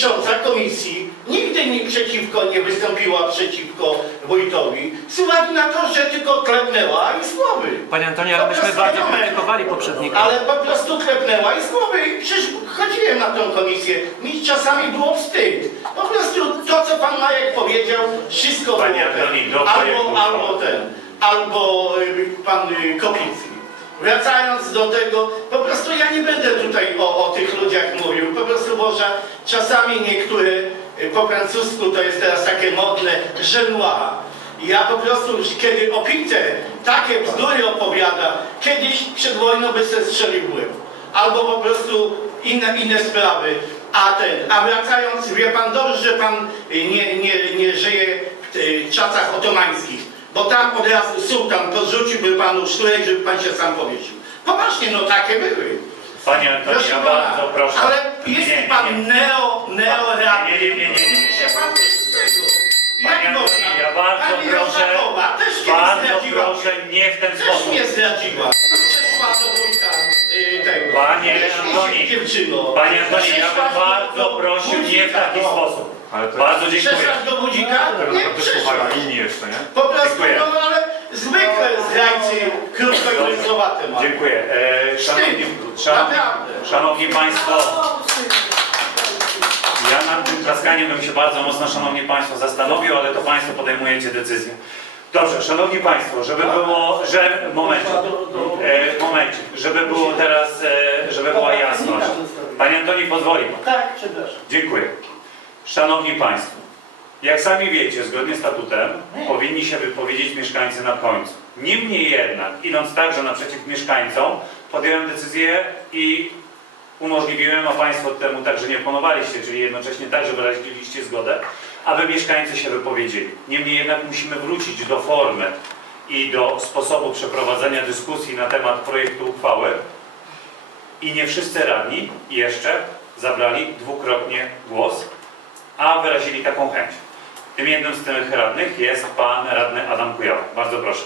przewodnicząca komisji nigdy nie przeciwko nie wystąpiła przeciwko wójtowi, z uwagi na to, że tylko klepnęła i z głowy. Panie Antonie, ale myśmy bardziej krytykowali poprzednika. Ale po prostu klepnęła i z głowy. I przecież chodziłem na tą komisję. Mi czasami było wstyd. Po prostu to, co pan Majek powiedział, wszystko Panie było Antoni, ten. Albo, albo ten, albo y, pan y, Kopicki. Wracając do tego, po prostu ja nie będę tutaj o, o tych ludziach mówił, po prostu może czasami niektóre y, po francusku to jest teraz takie modne, żenua. Ja po prostu, kiedy o Peter takie bzdury opowiada, kiedyś przed wojną by se strzelił. Albo po prostu inne, inne sprawy. A ten, a wracając, wie pan dobrze, że pan y, nie, nie, nie żyje w y, czasach otomańskich. Bo tam od razu sułtan podrzuciłby panu szturek, żeby pan się sam powiesił. Poważnie, no takie były. Panie Antoni, Proszę ja pana, bardzo proszę. ale jest Nie, pan nie. neo, neo Nie, nie, nie, nie, nie, się pan coś z tego. Panie Jak można? ja bardzo Pani proszę, Roszakowa też mnie bardzo zdradziła. proszę, nie w ten Też sposób. mnie zdradziła. Przeszła do wujka y, tego. Panie się, Antoni, dziewczyno. Panie Antoni, ja bym do- bardzo do prosił nie w budzika, taki no. sposób. Ale to Bardzo dziękuję. Przeszłaś do budzika? Tego Nie, naprawdę przeszłaś. inni jeszcze, nie? Po prostu, Dziękuję. no ale zwykle zdrajcy krótko i ryzowate mają. Dziękuję. E, szanowni, szanowni, Naprawdę. szanowni Państwo, ja nad tym klaskaniem bym się bardzo mocno, Szanowni Państwo, zastanowił, ale to Państwo podejmujecie decyzję. Dobrze, Szanowni Państwo, żeby było, że, moment, e, momencik, żeby było teraz, e, żeby była jasność. Panie Antoni, pozwoli Pan. Tak, przepraszam. Dziękuję. Szanowni Państwo, jak sami wiecie, zgodnie z statutem powinni się wypowiedzieć mieszkańcy na końcu. Niemniej jednak, idąc także naprzeciw mieszkańcom, podjąłem decyzję i umożliwiłem, a Państwo temu także nie oponowaliście, czyli jednocześnie także wyraziliście zgodę, aby mieszkańcy się wypowiedzieli. Niemniej jednak musimy wrócić do formy i do sposobu przeprowadzenia dyskusji na temat projektu uchwały, i nie wszyscy radni jeszcze zabrali dwukrotnie głos, a wyrazili taką chęć. Tym jednym z tych radnych jest pan radny Adam Kujawa. Bardzo proszę.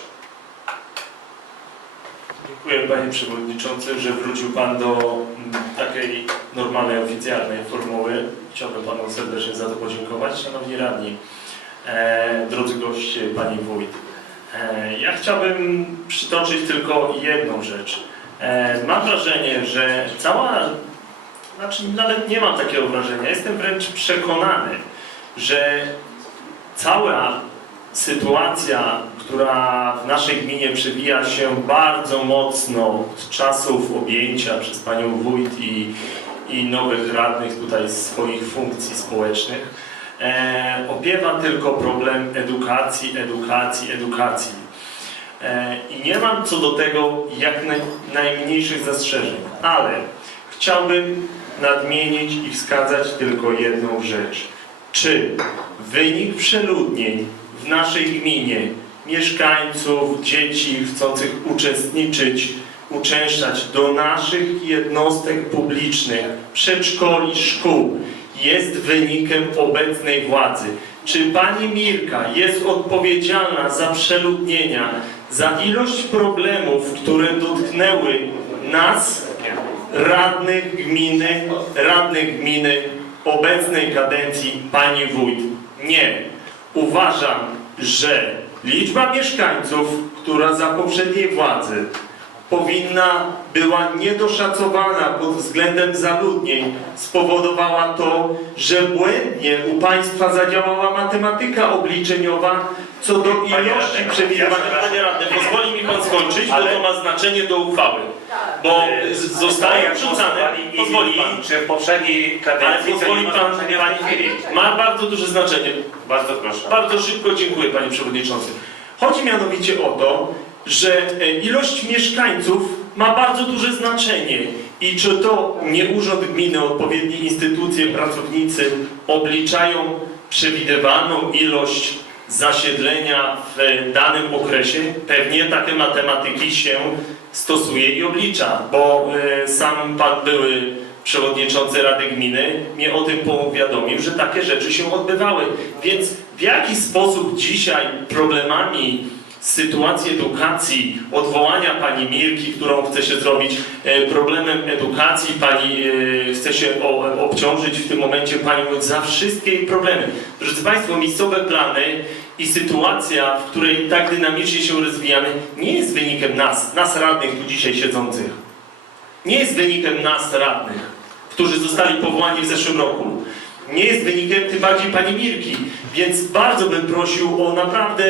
Dziękuję Panie Przewodniczący, że wrócił Pan do mm, takiej normalnej, oficjalnej formuły. Chciałbym Panu serdecznie za to podziękować. Szanowni Radni, e, drodzy goście, Pani Wójt, e, ja chciałbym przytoczyć tylko jedną rzecz. E, mam wrażenie, że cała, znaczy nawet nie mam takiego wrażenia, jestem wręcz przekonany, że cała sytuacja, która w naszej gminie przewija się bardzo mocno od czasów objęcia przez panią wójt i, i nowych radnych tutaj swoich funkcji społecznych, e, opiewa tylko problem edukacji, edukacji, edukacji. E, I nie mam co do tego jak naj, najmniejszych zastrzeżeń, ale chciałbym nadmienić i wskazać tylko jedną rzecz. Czy wynik przeludnień w naszej gminie mieszkańców, dzieci chcących uczestniczyć, uczęszczać do naszych jednostek publicznych, przedszkoli, szkół jest wynikiem obecnej władzy. Czy pani Mirka jest odpowiedzialna za przeludnienia, za ilość problemów, które dotknęły nas, radnych gminy, radnych gminy obecnej kadencji pani wójt? Nie. Uważam, że liczba mieszkańców, która za poprzedniej władzy powinna była niedoszacowana pod względem zaludnień, spowodowała to, że błędnie u państwa zadziałała matematyka obliczeniowa co do ilości przewidywanych. Panie radny, pozwoli mi pan skończyć, bo to ma znaczenie do uchwały. Bo E, z- zostały jak wrzucane, pozwoli pan, Czy w poprzedniej ale kadencji, pozwoli pan, ma bardzo duże znaczenie. Bardzo proszę. Bardzo szybko dziękuję Panie Przewodniczący. Chodzi mianowicie o to, że e, ilość mieszkańców ma bardzo duże znaczenie i czy to nie Urząd Gminy, odpowiednie instytucje, pracownicy obliczają przewidywaną ilość zasiedlenia w danym okresie, pewnie takie matematyki się stosuje i oblicza, bo e, sam Pan były przewodniczący Rady Gminy mnie o tym powiadomił, że takie rzeczy się odbywały. Więc w jaki sposób dzisiaj problemami sytuacji edukacji, odwołania pani Mirki, którą chce się zrobić e, problemem edukacji, pani e, chce się obciążyć w tym momencie panią za wszystkie jej problemy. Drodzy Państwo, miejscowe plany i sytuacja, w której tak dynamicznie się rozwijamy, nie jest wynikiem nas, nas radnych tu dzisiaj siedzących. Nie jest wynikiem nas radnych, którzy zostali powołani w zeszłym roku. Nie jest wynikiem tym bardziej pani Mirki. Więc bardzo bym prosił o naprawdę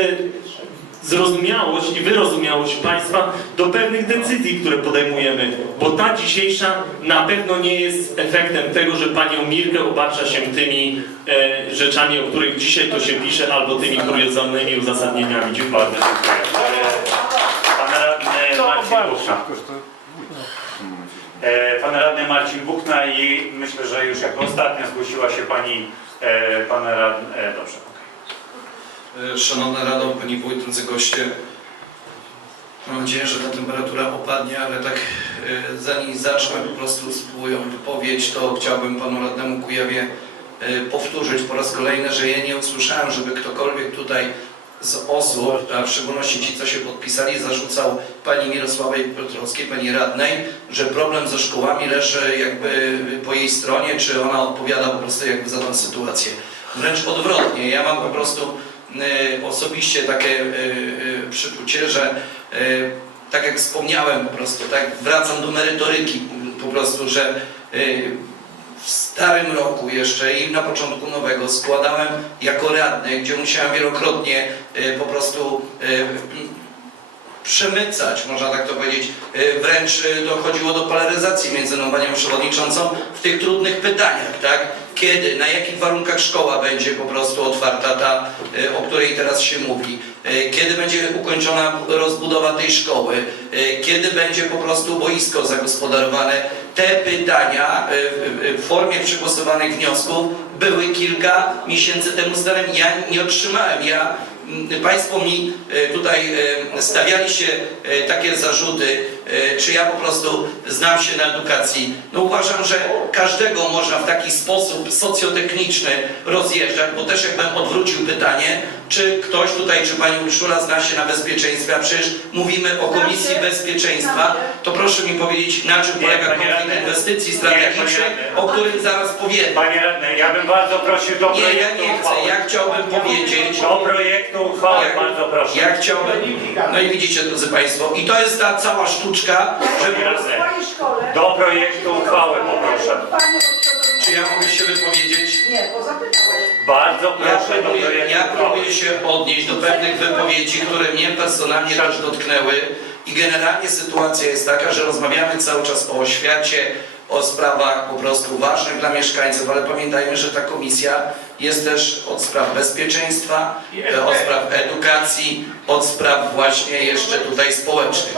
zrozumiałość i wyrozumiałość Państwa do pewnych decyzji, które podejmujemy, bo ta dzisiejsza na pewno nie jest efektem tego, że Panią Mirkę obarcza się tymi e, rzeczami, o których dzisiaj to się pisze, albo tymi kuriozalnymi uzasadnieniami. Dziękuję. Bardzo dziękuję. Pan radny Marcin Buchna. E, Pan radny Marcin Buchna i myślę, że już jako ostatnia zgłosiła się pani e, pana radny. E, dobrze. E, Szanowna Rado, Pani Wójt, goście. Mam nadzieję, że ta temperatura opadnie, ale tak e, zanim zacznę po prostu swoją wypowiedź, to chciałbym Panu Radnemu Kujawie e, powtórzyć po raz kolejny, że ja nie usłyszałem, żeby ktokolwiek tutaj z osób, a w szczególności ci, co się podpisali, zarzucał Pani Mirosławej Piotrowskiej, Pani Radnej, że problem ze szkołami leży jakby po jej stronie, czy ona odpowiada po prostu jakby za tę sytuację. Wręcz odwrotnie, ja mam po prostu osobiście takie e, e, przeczucie, że tak jak wspomniałem po prostu, tak wracam do merytoryki po prostu, że w starym roku jeszcze i na początku nowego składałem jako radny, gdzie musiałem wielokrotnie po prostu przemycać, można tak to powiedzieć, e, wręcz e, dochodziło do polaryzacji między mną panią przewodniczącą w tych trudnych pytaniach, tak? Kiedy, na jakich warunkach szkoła będzie po prostu otwarta ta, e, o której teraz się mówi, kiedy będzie ukończona rozbudowa tej szkoły, kiedy będzie po prostu boisko zagospodarowane. Te pytania w- formie przegłosowanych wniosków były kilka miesięcy temu starem. Ja nie otrzymałem, ja Państwo mi e, tutaj e, stawialiście takie zarzuty, czy ja po prostu znam się na edukacji. No uważam, że każdego można w taki sposób socjotechniczny rozjeżdżać, bo też jakbym odwrócił pytanie, czy ktoś tutaj, czy Pani Urszula zna się na bezpieczeństwie, a przecież mówimy o Komisji Bezpieczeństwa, to proszę mi powiedzieć, na czym polega konflikt inwestycji strategicznych, o którym zaraz powiem. Panie radny, ja bym bardzo prosił do Nie, ja projektu nie chcę, ja chciałbym powiedzieć, Do projektu uchwały Ja- bardzo proszę. Ja chciałbym, no i widzicie drodzy Państwo, i to jest ta cała sztuczka, żeby, do projektu uchwały poproszę. Czy ja mogę się wypowiedzieć? Nie, bo zapytałeś. Bardzo Ja proszę do próbuję, projektu ja próbuję się odnieść do pewnych wypowiedzi, które mnie personalnie też dotknęły i generalnie sytuacja jest taka, że rozmawiamy cały czas o oświacie, o sprawach po prostu ważnych dla mieszkańców, ale pamiętajmy, że ta komisja jest też od spraw bezpieczeństwa, od spraw edukacji, od spraw właśnie jeszcze tutaj społecznych.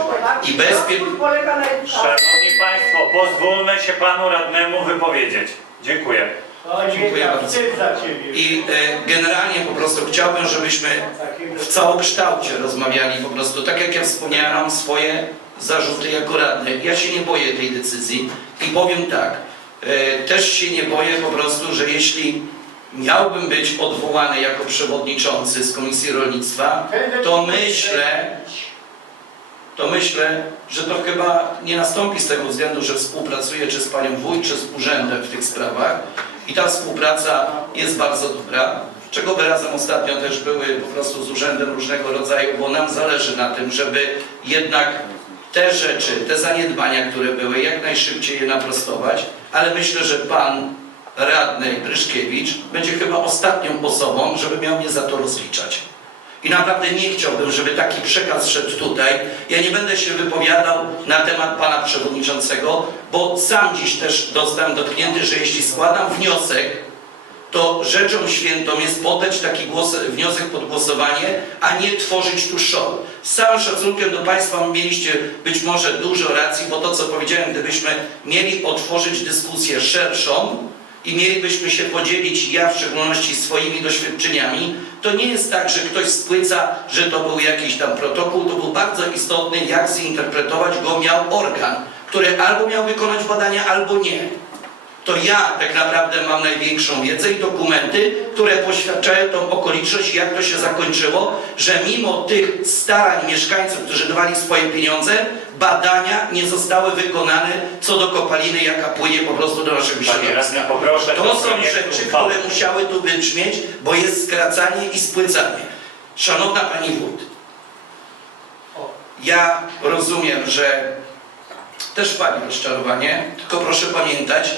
I bezpie... Szanowni Państwo, pozwólmy się Panu radnemu wypowiedzieć. Dziękuję. Dziękuję bardzo. I e, generalnie po prostu chciałbym, żebyśmy w całokształcie rozmawiali po prostu. Tak jak ja wspomniałem, swoje zarzuty jako radny. Ja się nie boję tej decyzji i powiem tak, e, też się nie boję po prostu, że jeśli miałbym być odwołany jako przewodniczący z Komisji Rolnictwa, to myślę, to myślę, że to chyba nie nastąpi z tego względu, że współpracuję czy z panią wójt, czy z urzędem w tych sprawach i ta współpraca jest bardzo dobra, czego wyrazem ostatnio też były po prostu z urzędem różnego rodzaju, bo nam zależy na tym, żeby jednak te rzeczy, te zaniedbania, które były, jak najszybciej je naprostować, ale myślę, że pan radny Ryszkiewicz będzie chyba ostatnią osobą, żeby miał mnie za to rozliczać. I naprawdę nie chciałbym, żeby taki przekaz szedł tutaj. Ja nie będę się wypowiadał na temat pana przewodniczącego, bo sam dziś też dostałem dotknięty, że jeśli składam wniosek, to rzeczą świętą jest poddać taki głos, wniosek pod głosowanie, a nie tworzyć tu show. Z całym szacunkiem do Państwa mieliście być może dużo racji, bo to co powiedziałem, gdybyśmy mieli otworzyć dyskusję szerszą, i mielibyśmy się podzielić, ja w szczególności swoimi doświadczeniami, to nie jest tak, że ktoś spłyca, że to był jakiś tam protokół, to był bardzo istotny, jak zinterpretować go miał organ, który albo miał wykonać badania, albo nie. To ja tak naprawdę mam największą wiedzę i dokumenty, które poświadczają tą okoliczność, jak to się zakończyło, że mimo tych starań mieszkańców, którzy dawali swoje pieniądze, badania nie zostały wykonane co do kopaliny, jaka płynie po prostu do naszego środowiska. To są rzeczy, uchwały. które musiały tu wybrzmieć, bo jest skracanie i spłycanie. Szanowna Pani Wójt, ja rozumiem, że też Pani rozczarowanie, tylko proszę pamiętać,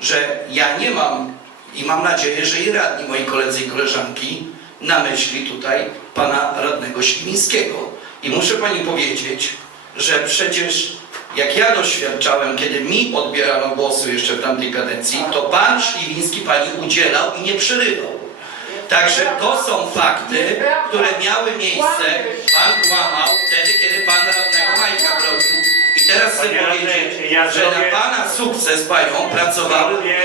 że ja nie mam i mam nadzieję, że i radni, moi koledzy i koleżanki, na myśli tutaj Pana Radnego Śliwińskiego. I muszę Pani powiedzieć, że przecież jak ja doświadczałem, kiedy mi odbierano głosu jeszcze w tamtej kadencji, to Pan Śliwiński Pani udzielał i nie przerywał. Także to są fakty, które miały miejsce. Pan kłamał wtedy, kiedy Pan radnego Majka teraz chcę Panie powiedzieć, ja że zrobię- na Pana sukces Panią pracowały Zrobię,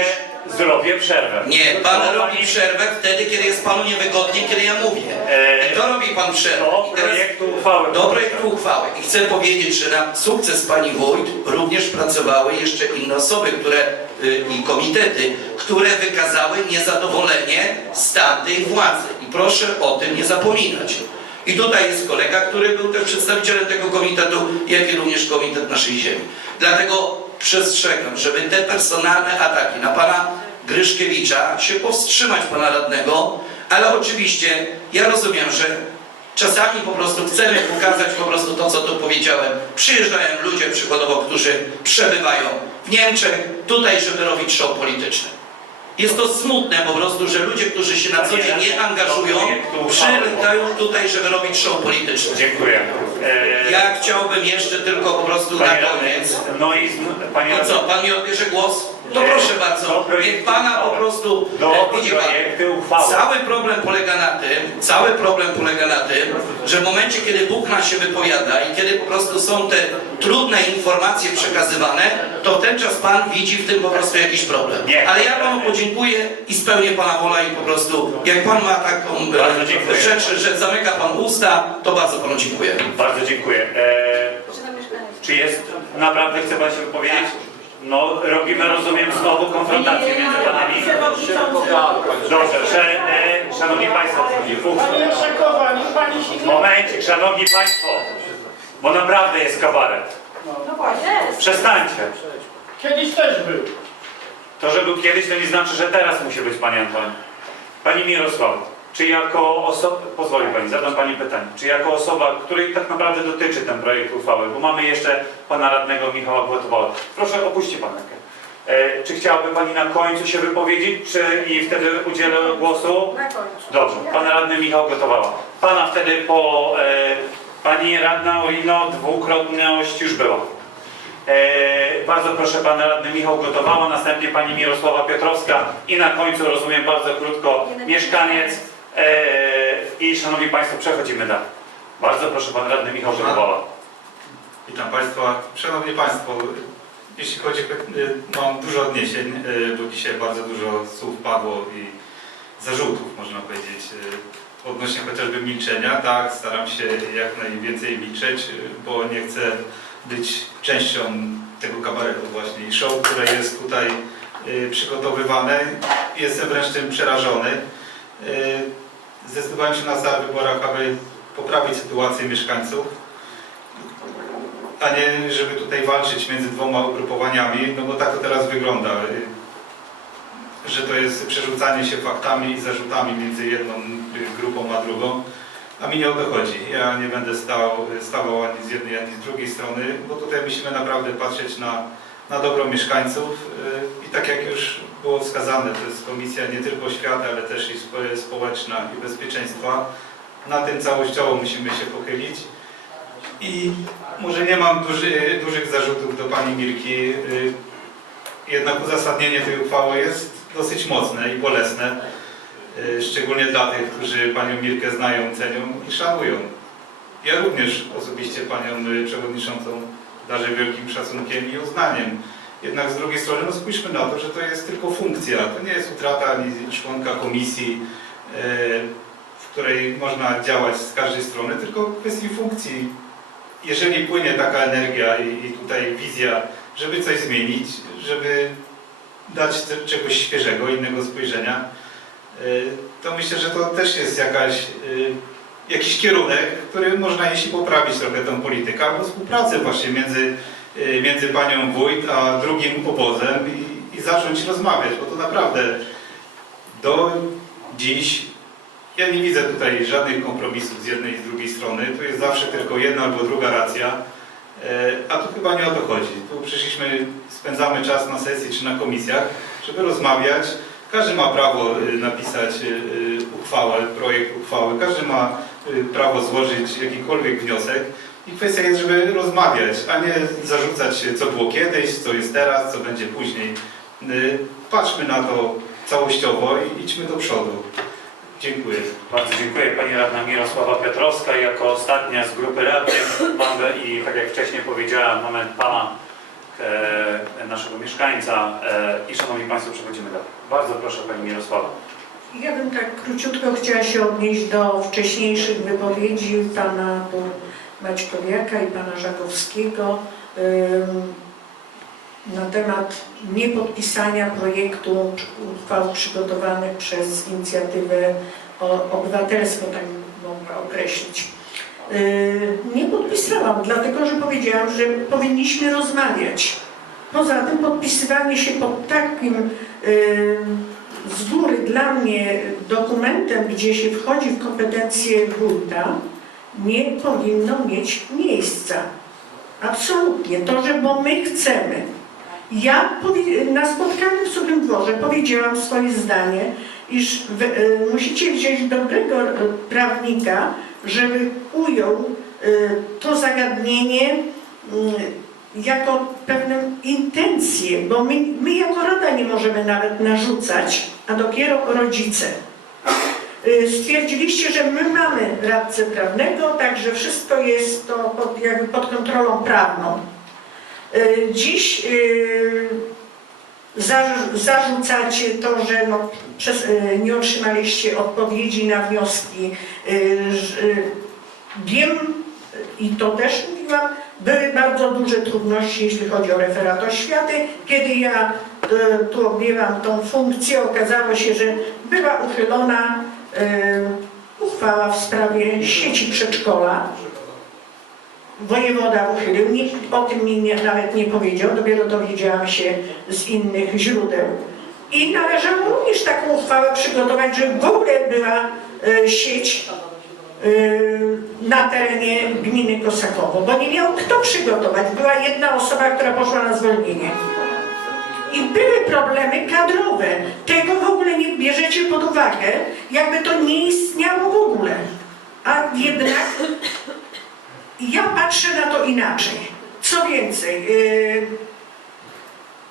zrobię przerwę. nie, pan robi pani- przerwę wtedy, kiedy jest panu niewygodnie, kiedy ja mówię. Eee, I to robi pan przerwę. Do I teraz projektu uchwały. do projektu uchwały. I chcę powiedzieć, że na sukces pani wójt również pracowały jeszcze inne osoby, które y, i komitety, które wykazały niezadowolenie z tamtej władzy. I proszę o tym nie zapominać. I tutaj jest kolega, który był też przedstawicielem tego komitetu, jak i również komitet naszej ziemi. Dlatego przestrzegam, żeby te personalne ataki na pana Gryszkiewicza się powstrzymać pana radnego, ale oczywiście ja rozumiem, że czasami po prostu chcemy pokazać po prostu to, co tu powiedziałem. Przyjeżdżają ludzie przykładowo, którzy przebywają w Niemczech, tutaj, żeby robić show polityczny. Jest to smutne po prostu, że ludzie, którzy się na co dzień nie angażują, przyletają tutaj, żeby robić show polityczny. Dziękuję. Eee, Ja chciałbym jeszcze tylko po prostu na Panie koniec no i panie radny, co, pan mi odbierze głos? To proszę bardzo, niech pana po prostu, do e, widzi pan, cały problem polega na tym, cały problem polega na tym, że w momencie, kiedy Bóg nas się wypowiada i kiedy po prostu są te trudne informacje przekazywane, to w ten czas pan widzi w tym po prostu jakiś problem. Ale ja panu podziękuję i spełnię pana wolę i po prostu, jak pan ma taką e, Bardzo dziękuję. rzecz, że zamyka pan usta, to bardzo panu dziękuję. Bardzo dziękuję. Eee, czy jest, naprawdę chce Pan się wypowiedzieć? No, robimy, rozumiem, znowu konfrontację między Panami. Dobrze, że, e, Szanowni Państwo, Panie Szakowa, niech pani się nie... momencik, Szanowni Państwo, bo naprawdę jest kabaret. No właśnie. Przestańcie. Kiedyś też był. To, że był kiedyś, to nie znaczy, że teraz musi być Pani Antoni. Pani Mirosław, czy jako osoba, pozwoli Pani, zadam Pani pytanie, czy jako osoba, której tak naprawdę dotyczy ten projekt uchwały, bo mamy jeszcze Pana Radnego Michała Głotowała. Proszę opuśćcie Pan rękę. E, czy chciałaby Pani na końcu się wypowiedzieć, czy i wtedy udzielę głosu? Na końcu. Dobrze, Pan Radny Michał Gotowała. Pana wtedy po e, Pani Radna Orino dwukrotność już była. E, bardzo proszę Pan Radny Michał Gotowała, następnie Pani Mirosława Piotrowska i na końcu, rozumiem bardzo krótko, mieszkaniec i Szanowni Państwo, przechodzimy dalej. Bardzo proszę Pan Radny Michał Gotowała. Witam Państwa. Szanowni Państwo, jeśli chodzi o... Mam dużo odniesień, y, bo dzisiaj bardzo dużo słów padło i zarzutów, można powiedzieć, y, odnośnie chociażby milczenia. Tak, staram się jak najwięcej milczeć, bo nie chcę być częścią tego kabaretu właśnie i show, które jest tutaj przygotowywane. Jestem wręcz tym przerażony. Zdecydowałem się na wyborach, aby poprawić sytuację mieszkańców a nie żeby tutaj walczyć między dwoma ugrupowaniami, no bo tak to teraz wygląda, że to jest przerzucanie się faktami i zarzutami między jedną grupą a drugą, a mi nie o to chodzi. Ja nie będę stał, stawał ani z jednej, ani z drugiej strony, bo tutaj musimy naprawdę patrzeć na, na dobro mieszkańców y, i tak jak już było wskazane, to jest komisja nie tylko oświaty, ale też i spo- społeczna i bezpieczeństwa. Na tym całościowo musimy się pochylić. I może nie mam duży, dużych zarzutów do pani Mirki, y, jednak uzasadnienie tej uchwały jest dosyć mocne i bolesne, y, szczególnie dla tych, którzy panią Mirkę znają, cenią i szanują. Ja również osobiście panią przewodniczącą darzę wielkim szacunkiem i uznaniem. Jednak z drugiej strony no spójrzmy na to, że to jest tylko funkcja, to nie jest utrata ani członka komisji, y, w której można działać z każdej strony, tylko kwestii funkcji jeżeli płynie taka energia i, tutaj wizja, żeby coś zmienić, żeby dać czegoś świeżego, innego spojrzenia, y, to myślę, że to też jest jakaś, y, jakiś kierunek, który można jeśli poprawić trochę tą politykę, albo współpracę właśnie między, y, między panią wójt a drugim obozem i, i zacząć rozmawiać, bo to naprawdę do dziś ja nie widzę tutaj żadnych kompromisów z jednej i z drugiej strony. Tu jest zawsze tylko jedna albo druga racja. E, A tu chyba nie o to chodzi. Tu przyszliśmy, spędzamy czas na sesji czy na komisjach, żeby rozmawiać. Każdy ma prawo y, napisać y, y, uchwałę, projekt uchwały. Każdy ma prawo złożyć jakikolwiek wniosek. I kwestia jest, żeby rozmawiać, a nie zarzucać się, co było kiedyś, co jest teraz, co będzie później. Patrzmy na to całościowo i idźmy do przodu. Dziękuję. Bardzo dziękuję Pani Radna Mirosława Piotrowska. Jako ostatnia z grupy radnych mamy i tak jak wcześniej powiedziałem, mamy Pana, naszego mieszkańca e, i Szanowni Państwo przechodzimy dalej. Bardzo proszę Pani Mirosława. Ja bym tak króciutko chciała się odnieść do wcześniejszych wypowiedzi pana Maćkowiaka i pana Żakowskiego na temat niepodpisania projektu uchwał przygotowanych przez inicjatywę obywatelską, tak mogła określić. Yy, Nie podpisałam, dlatego że powiedziałam, że powinniśmy rozmawiać. Poza tym podpisywanie się pod takim yy, z góry dla mnie dokumentem, gdzie się wchodzi w kompetencje wójta, nie powinno mieć miejsca. Absolutnie. To, że bo my chcemy. Ja na spotkaniu w Suchym Dworze powiedziałam swoje zdanie, iż wy, y, musicie wziąć dobrego prawnika, żeby ujął y, to zagadnienie y, jako pewną intencję, bo my, my jako Rada nie możemy nawet narzucać, a dopiero rodzice. Y, Stwierdziliście, że my mamy radcę prawnego, także wszystko jest to pod, jakby pod kontrolą prawną. Dziś zarzucacie to, że no, przez, y, nie otrzymaliście odpowiedzi na wnioski. Ż- y, Wiem i to też mówiłam, były bardzo duże trudności, jeśli chodzi o referat oświaty. Kiedy ja tu objęłam tą funkcję, okazało się, że była uchylona uchwała w sprawie sieci przedszkola. Wojewoda uchylił, o tym mi nie, nawet nie powiedział, dopiero dowiedziałam się z innych źródeł. I należało również taką uchwałę przygotować, żeby w ogóle była y, sieć y, na terenie gminy Kosakowo, bo nie miał kto przygotować. Była jedna osoba, która poszła na zwolnienie. I były problemy kadrowe. Tego w ogóle nie bierzecie pod uwagę, jakby to nie istniało w ogóle. A jednak ja patrzę na to inaczej. Co więcej, yy,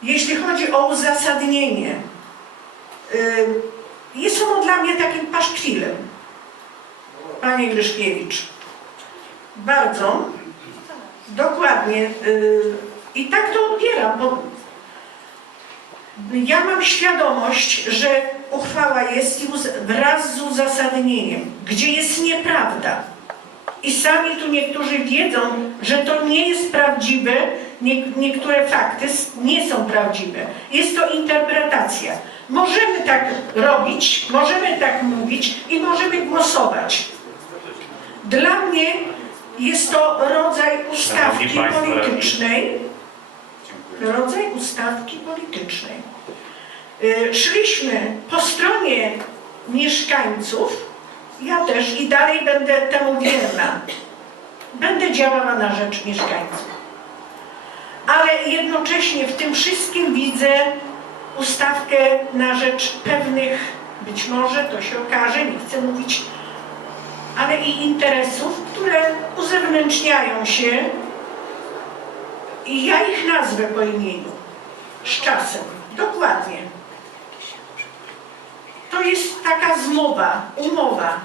jeśli chodzi o uzasadnienie, yy, jest ono dla mnie takim paszkwilem. Panie Gryszkiewicz, bardzo dokładnie yy, i tak to odbieram, bo ja mam świadomość, że uchwała jest wraz z uzasadnieniem, gdzie jest nieprawda. I sami tu niektórzy wiedzą, że to nie jest prawdziwe, nie, niektóre fakty nie są prawdziwe. Jest to interpretacja. Możemy tak robić, możemy tak mówić i możemy głosować. Dla mnie jest to rodzaj ustawki politycznej, rodzaj ustawki politycznej. Y, Szliśmy po stronie mieszkańców, ja też i dalej będę temu wierna. Będę działała na rzecz mieszkańców. Ale jednocześnie w tym wszystkim widzę ustawkę na rzecz pewnych, być może to się okaże, nie chcę mówić, ale i interesów, które uzewnętrzniają się i ja ich nazwę po imieniu. Z czasem. Dokładnie. Taka zmowa, umowa.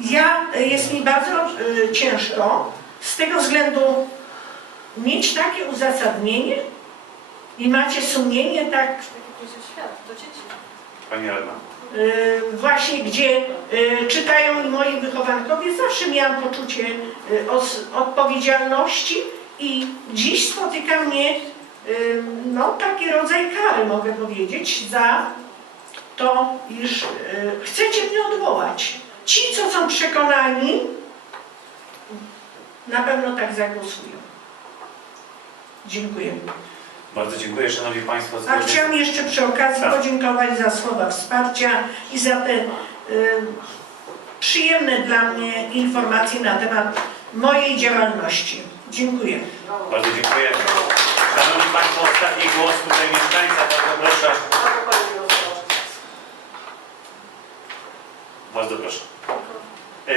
Ja, y, jest mi bardzo y, ciężko z tego względu mieć takie uzasadnienie i macie sumienie tak Pani Radna. y, właśnie gdzie y, czytają i moi wychowankowie, zawsze miałam poczucie y, os, odpowiedzialności i dziś spotyka mnie no, taki rodzaj kary, mogę powiedzieć, za to, iż y, chcecie mnie odwołać. Ci, co są przekonani, na pewno tak zagłosują. Dziękuję. Bardzo dziękuję, Szanowni Państwo. A chciałam jeszcze przy okazji Tak. podziękować za słowa wsparcia i za te y, przyjemne dla mnie informacje na temat mojej działalności. Dziękuję. Bardzo dziękuję. Szanowni Państwo, ostatni głos tutaj mieszkańca, bardzo proszę. Bardzo proszę. Yy,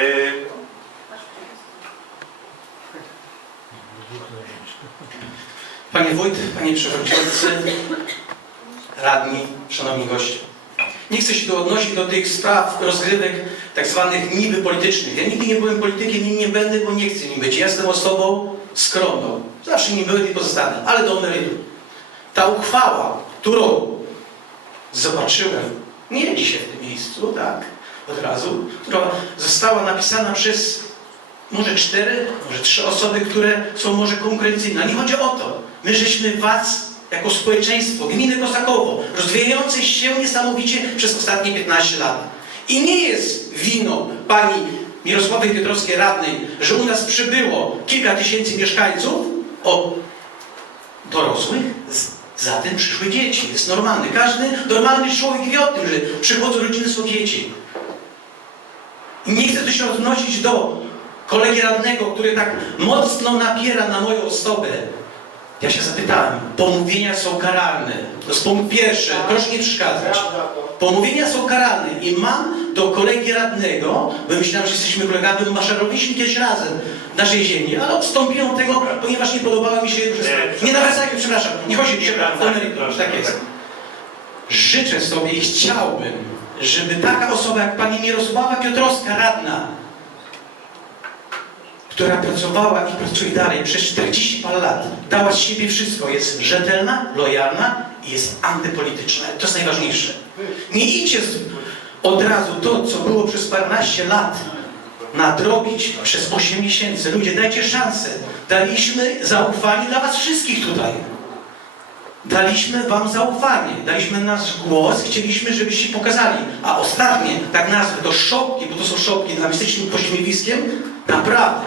Panie Wójt, Panie Przewodniczący, Radni, Szanowni Goście. Nie chcę się tu odnosić do tych spraw, rozgrywek tak zwanych niby politycznych. Ja nigdy nie byłem politykiem i nie będę, bo nie chcę nim być. Ja jestem osobą skromną. Zawsze nim byłem i pozostanę. Ale do meritum. Ta uchwała, którą zobaczyłem, nie dzisiaj w tym miejscu, tak, od razu, która została napisana przez może cztery, może trzy osoby, które są może konkurencyjne. Nie chodzi o to. My żeśmy was jako społeczeństwo, gminy Kosakowo, rozwijające się niesamowicie przez ostatnie 15 lat. I nie jest winą pani Mirosławy Piotrowskiej radnej, że u nas przybyło kilka tysięcy mieszkańców o dorosłych, za tym przyszły dzieci. Jest normalny. Każdy normalny człowiek wie o tym, że przychodzą rodziny, są dzieci. I nie chcę tu się odnosić do kolegi radnego, który tak mocno napiera na moją osobę. Ja się zapytałem, pomówienia są karalne. To jest punkt pierwszy, proszę nie przeszkadzać. Pomówienia są karalne i mam do kolegi radnego, bo myślałem, że jesteśmy kolegami, maszerowaliśmy kiedyś razem w naszej ziemi, ale odstąpiłem od tego, ponieważ nie podobało mi się... Nie nawracajmy, przepraszam, nie chodzi Nie przepraszam, wracajmy, o tak jest. Życzę sobie i chciałbym, żeby taka osoba jak pani Mirosława Piotrowska, radna, która pracowała i pracuje dalej przez 40 parę lat, dała z siebie wszystko, jest rzetelna, lojalna i jest antypolityczna. To jest najważniejsze. Nie idźcie od razu to, co było przez paręnaście lat, nadrobić przez 8 miesięcy. Ludzie, dajcie szansę. Daliśmy zaufanie dla was wszystkich tutaj. Daliśmy wam zaufanie, daliśmy nasz głos, chcieliśmy, żebyście pokazali. A ostatnie, tak nazwę, to szopki, bo to są szopki dla mistycznym pośmiewiskiem, naprawdę.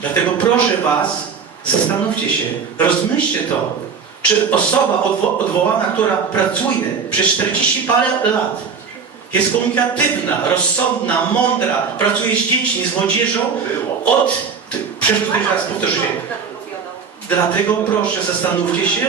Dlatego proszę was, zastanówcie się, rozmyślcie to, czy osoba odwo odwołana, która pracuje przez 40 parę lat, jest komunikatywna, rozsądna, mądra, pracuje z dziećmi, z młodzieżą, od... Przecież tutaj raz powtórzę. Dlatego proszę, zastanówcie się.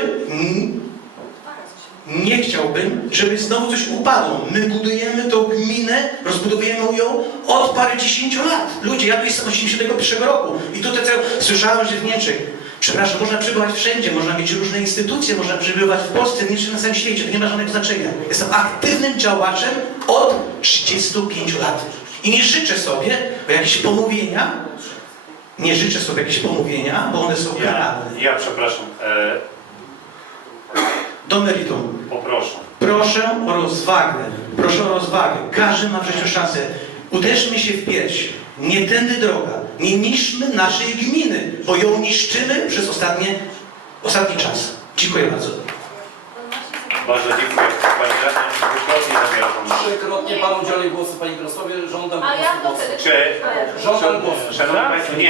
Nie chciałbym, żeby znowu coś upadło. My budujemy tą gminę, rozbudowujemy ją od parę dziesięciu lat. Ludzie, ja tu jestem od 81 roku i tutaj co, słyszałem, że w Niemczech, przepraszam, można przebywać wszędzie, można mieć różne instytucje, można przebywać w Polsce, Niemczech, na całym świecie, to nie ma żadnego znaczenia. Jestem aktywnym działaczem od 35 lat. I nie życzę sobie jakieś pomówienia, nie życzę sobie jakieś pomówienia, bo one są Ja, karalne. ja przepraszam, e, Do meritum. poproszę. Proszę o rozwagę. Proszę o rozwagę. Każdy ma w życiu szansę. Uderzmy się w pierś. Nie tędy droga. Nie niszczmy naszej gminy, bo ją niszczymy przez ostatnie, ostatni czas. Dziękuję bardzo. Bardzo dziękuję. Pani radna pan. Trzykrotnie panu udzielę głosu, panie Grosłowie. Żądam ja głosu. Czy, Żądam głosu. szanowni państwo, nie,